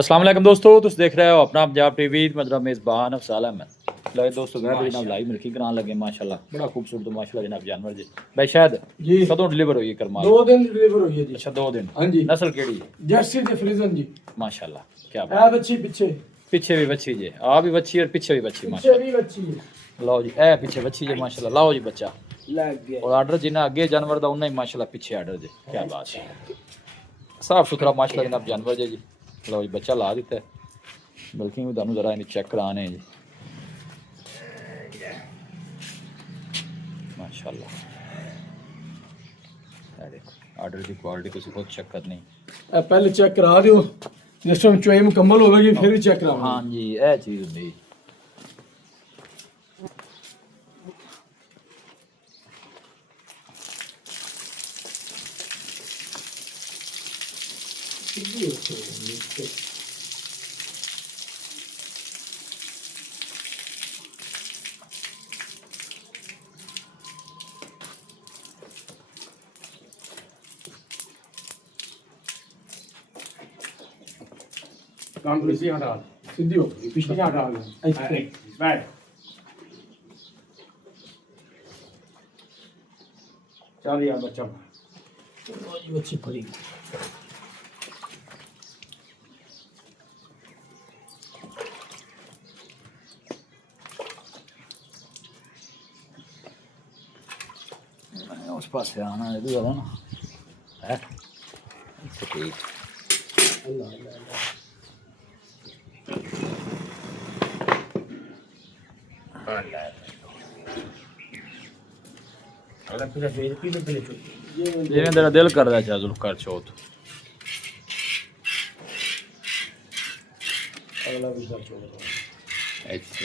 अस्सलाम वालेकुम दोस्तों, तुम देख रहे हो अपना पंजाब टीवी। मतलब मेज़बान अफसाल अहमद। लो दोस्तों घर जनाब लाइव मिल्की कराने लगे माशाल्लाह, बड़ा खूबसूरत माशाल्लाह जनाब जानवर जी। भाई शायद जी कदों डिलीवर हुई है करमाल? 2 दिन डिलीवर हुई है जी। अच्छा 2 दिन। हाँ जी। नस्ल केड़ी? जर्सी ते फ्रीजन जी। माशाल्लाह क्या ए बात। बच्ची पीछे पीछे भी बच्ची जी, आ भी बच्ची और पीछे भी बच्ची पीछे माशाल्लाह। भी बच्ची है। लो जी ए पीछे बच्ची जी माशाल्लाह। लाओ जी बच्चा लग गया और आर्डर जिन्ना अगे जानवर दा उन्ना ही माशाल्लाह पीछे आर्डर जी। क्या बात है, साफ सुथरा माशाल्लाह जनाब जानवर जी। लो जी बच्चा ला दिता है, बल्कि मैं तुहानू जरा इन्हें चेक कराने जी माशाल्लाह। ये देखो आर्डर की क्वालिटी तुम खुद चेक करनी। ए पहले चेक करा दियो, जिस टाइम चुआई मुकम्मल होगी फिर ही चेक कराऊंगा। हाँ जी ये चीज़ होंगी। काम पीछे हटा सीधी हो गई, पीछे हटा ऐसे बैठ चल यार बच्चा ये बच्ची पड़ी। उस पास से आना है दूसरा ना है ठीक। अल्लाह अल्लाह अल्लाह। अगला पीछे भेज पीछे पीछे चल जिन्हें तेरा दिल कर रहा है चल कर चौथ। अगला भी कर छोड़। अच्छा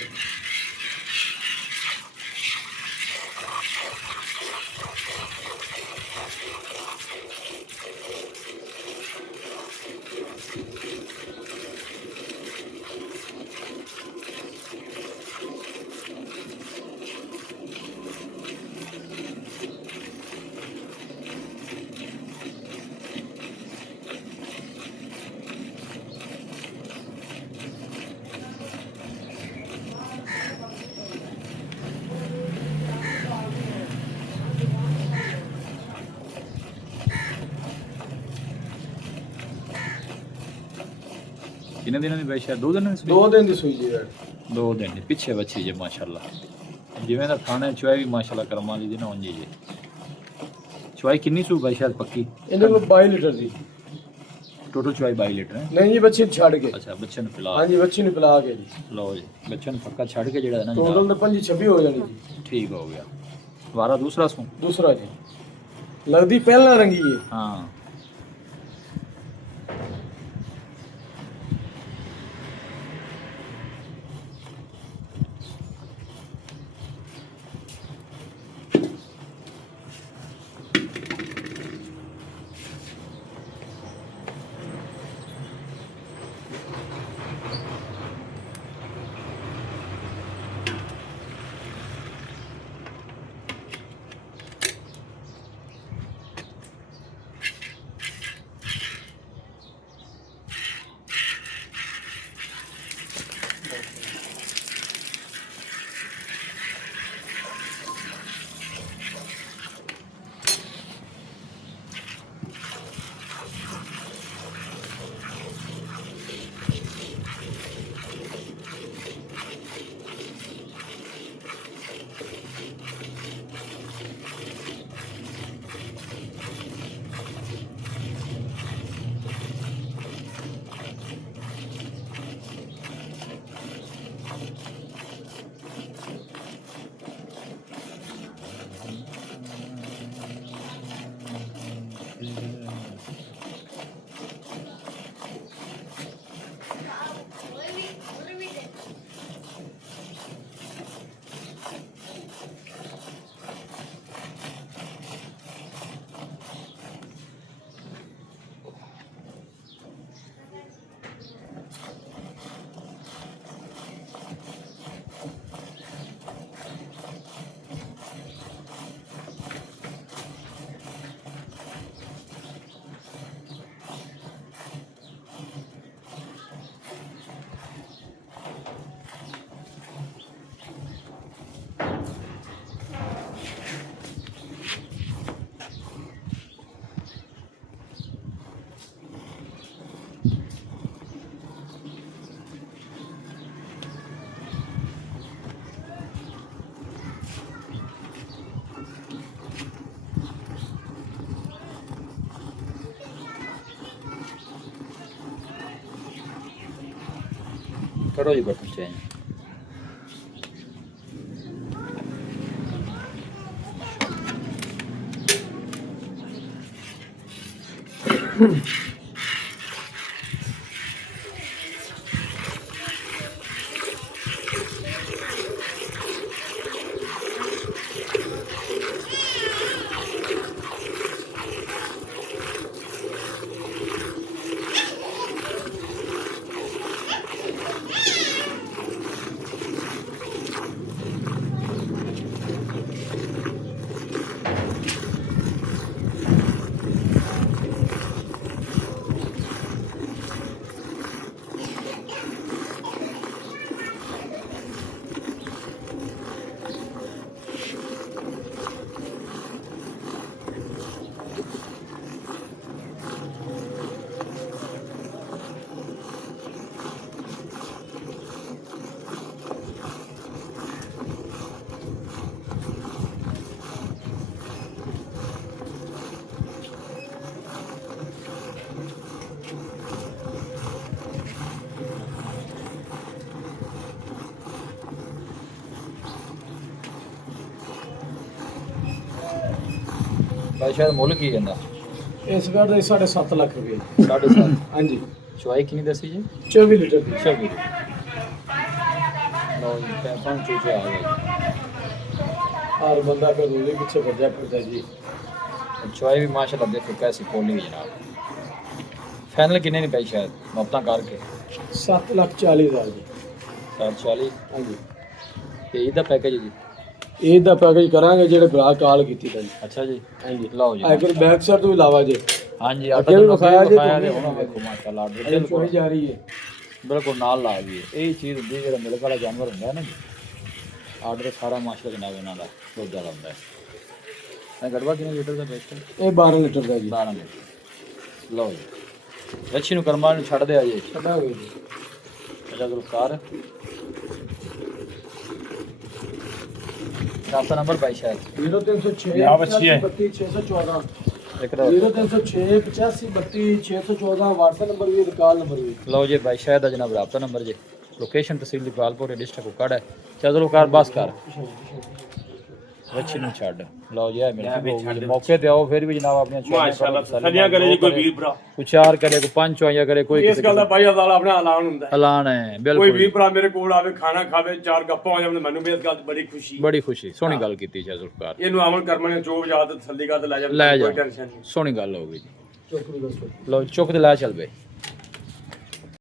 कितने दिनों की बैश है? 2 दिन की? 2 दिन दी सुई जी है। 2 दिन की पीछे बच्ची जी माशाल्लाह। जिवें दा खाने चुआई भी माशाल्लाह करमां दी ना उंजी जी। चुआई कितनी सू भाई शायद पक्की? इन्हें को 22 लीटर दी। टोटल चुआई 22 लीटर है। नहीं जी बच्ची छड़ के। अच्छा बच्चे ने पिला। हाँ जी बच्ची ने पिला के जी। लो जी बच्चे ने पक्का छड़ के जेड़ा है ना टोटल तो 25-26 हो जानी जी। ठीक हो गया। वारा दूसरा सू? दूसरा जी लगदी पहला रंगी है। हाँ करो जी बटन चेंज भाई शायद मुल की कहना ਇਸ ਘਰ ਦੇ 7.5 ਲੱਖ ਰੁਪਏ 7.5 ਹਾਂਜੀ चवाई कितनी दसी जी 24 ਲੀਟਰ ਦੀ 24 लो जी पैसा चूचे आ गए ਹਰ ਬੰਦਾ ਫਿਰ ਉਹਦੇ ਪਿੱਛੇ ਭੱਜਿਆ ਫਿਰਦਾ ਜੀ चवाई भी माशाल्लाह देखो कैसी खोली हुई जनाब फाइनल कितने नहीं पाई शायद मुफ्ता करके 7,40,000 ਜੀ 740 ਹਾਂਜੀ ਤੇ ਇਹਦਾ ਪੈਕੇਜ ਜੀ ਇਹਦਾ ਪੈਕੇਜ ਕਰਾਂਗੇ ਜਿਹੜੇ ਗ੍ਰਾਹਕ ਕਾਲ ਕੀਤੀ ਤਾਂ ਜੀ ਅੱਛਾ ਜੀ ਹਾਂਜੀ ਲਓ ਜੀ ਅਗਰ ਬੈਕ ਸਾਈਡ ਤੋਂ ਇਲਾਵਾ ਜੇ ਹਾਂਜੀ ਅੱਗੇ ਵੀ ਵਿਖਾਇਆ ਜੇ ਵਿਖਾਇਆ ਤੇ ਤੁਹਾਨੂੰ ਹੁਣ ਵੇਖੋ ਮਾਸ਼ਾਅੱਲਾ ਆਰਡਰ ਇਹ ਬਿਲਕੁਲ ਚੋਈ ਜਾ ਰਹੀ ਹੈ ਬਿਲਕੁਲ ਨਾਲ ਲਾ ਗਈ ਇਹ ਚੀਜ਼ ਹੁੰਦੀ ਜਿਹੜਾ ਮਿਲਕ ਵਾਲਾ ਜਾਨਵਰ ਹੁੰਦਾ ਹੈ ਨਾ ਆਰਡਰ ਸਾਰਾ ਮਾਸ਼ਾਅੱਲਾ ਜਨਾਬ ਇਹਨਾਂ ਦਾ ਦੁੱਧ ਵਾਲਾ ਹੁੰਦਾ ਹੈ ਇਹ ਗੜਵਾ ਕਿੰਨੇ ਲੀਟਰ ਦਾ ਬੈਸਟ ਇਹ 12 ਲੀਟਰ ਦਾ ਜੀ 12 ਲੀਟਰ ਲਓ ਜੀ ਰੱਛੀ ਨੂੰ ਕਰਮਾਂ ਨੂੰ ਛੱਡ ਦੇ ਆਜੇ ਛੱਡਾਂਗੇ ਜੀ ਇਹਦਾ ਗੁਲਕਾਰ ਰਾਬਤਾ ਨੰਬਰ ਭਾਈ ਸ਼ਾਇਦ 0306 ਯਾ ਬੱਚੀ ਹੈ। 614 ਇੱਕ ਦਾ 0306 8532 614 WhatsApp ਨੰਬਰ ਵੀ ਕਾਲ ਨੰਬਰ ਵੀ ਲਓ ਜੀ ਭਾਈ ਸ਼ਾਇਦ ਦਾ ਜਨਾਬ ਰਾਬਤਾ ਨੰਬਰ ਜੀ ਲੋਕੇਸ਼ਨ ਤਹਿਸੀਲ ਇਕਬਾਲਪੁਰ ਡਿਸਟ੍ਰਿਕਟ ਕੁਕੜ ਹੈ ਚਲੋ ਕਾਰ ਬਸ ਕਰ ਰੱਛੀ ਨੂੰ ਛੱਡ ਲਓ ਜੀ ਇਹ ਮਿਲ ਮੌਕੇ ਤੇ ਆਓ ਫਿਰ ਵੀ ਜਨਾਬ ਆਪਣੀਆਂ ਮਾਸ਼ਾਅੱਲਾ ਸੱਜਿਆ ਕਰੇ ਜੀ ਕੋਈ ਵੀਰ ਭਰਾ ਕੋਈ ਚਾਰ ਕਰੇ ਕੋਈ ਪੰਜ ਚੁਆਈਆਂ ਕਰੇ ਕੋਈ ਇਸ ਗੱਲ ਦਾ ਭਾਈ ਅਜ਼ਾਲ ਆਪਣਾ ਐਲਾਨ ਹੁੰਦਾ ਹੈ ਐਲਾਨ ਹੈ ਕੋਈ ਬਿਲਕੁਲ ਵੀਰ ਭਰਾ ਮੇਰੇ ਕੋਲ ਆਵੇ ਖਾਣਾ ਖਾਵੇ ਚਾਰ ਗੱਪਾਂ ਹੋ ਜਾਣ ਮੈਨੂੰ ਵੀ ਇਸ ਗੱਲ 'ਚ ਬੜੀ ਖੁਸ਼ੀ ਬੜੀ ਖੁਸ਼ੀ ਸੋਹਣੀ ਗੱਲ ਕੀਤੀ ਜੀ ਜ਼ੁਲਫਕਾਰ ਇਹਨੂੰ ਅਮਲ ਕਰਮਣੇ ਜੋ ਵਜਾਦ ਤਸੱਲੀ ਕਰ ਤੇ ਲੈ ਜਾ ਲੈ ਜਾ ਕੋਈ ਟੈਨਸ਼ਨ ਨਹੀਂ ਸੋਹਣੀ ਗੱਲ ਹੋ ਗਈ ਜੀ ਚੋਕਰੀ ਦਾ ਲਓ ਚੁੱਕ ਤੇ ਲੈ ਚੱਲ ਬਈ